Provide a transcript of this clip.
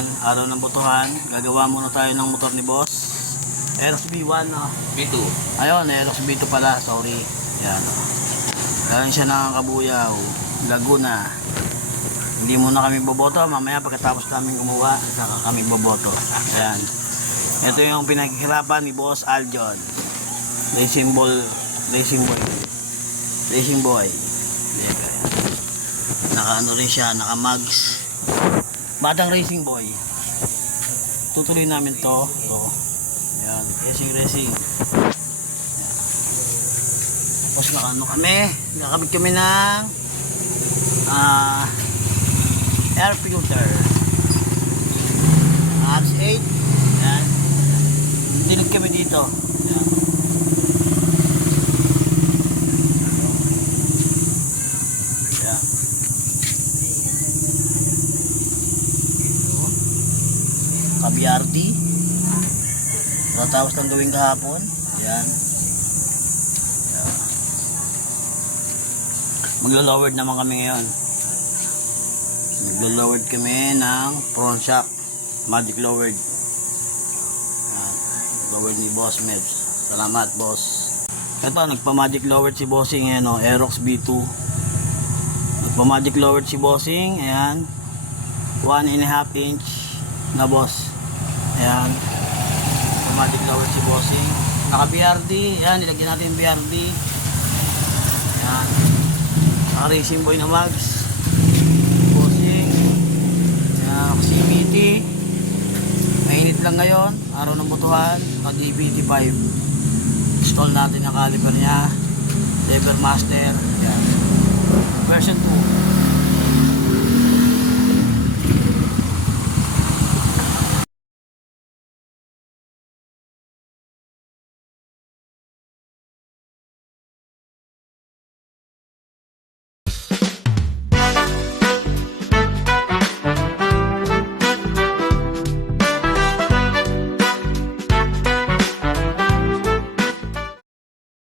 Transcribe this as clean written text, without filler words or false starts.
Ayan, araw ng butuhan. Gagawa muna tayo ng motor ni boss. Aerox B1, no? B2. Ayun, Aerox B2 pala, sorry. Ayan, no? Ayan siya ng Kabuyaw, Laguna. Hindi muna kami boboto, mamaya pagkatapos namin gumawa, saka kami boboto. Ayan. Ito yung pinaghirapan ni Boss Aljon. Racing boy. Ayan. Naka-ano rin siya, naka-mags. Batang racing boy. Tutuloy namin to. Ayan, racing. Ayan. Tapos naka-ano kami, nakakabit kami ng air filter. RS8. Ayan. Dinig kami dito. Ayan. Ayan. Ka-BRT. Tapos lang gawin kahapon. Ayan. Ayan. Maglo-lowered naman kami ngayon. Maglo-lowered kami ng front shock. Magic lowered. Ayan. Lowered ni Boss Mebs. Salamat, boss. Ito, nagpa-magic lowered si Bossing. Ayan, o, Aerox B2. Nagpa-magic lowered si Bossing. Ayan. 1.5 inch na boss. Ayan. Nagpa-magic lowered si Bossing. Naka-BRD. Ayan, nilagyan natin yung BRD. Ayan. Naka-racing boy na mags. Bossing. Ayan, CVT. Mainit lang ngayon, araw ng butuhan, DBT5. Install natin yung caliper niya, Lever Master, yan. Version 2.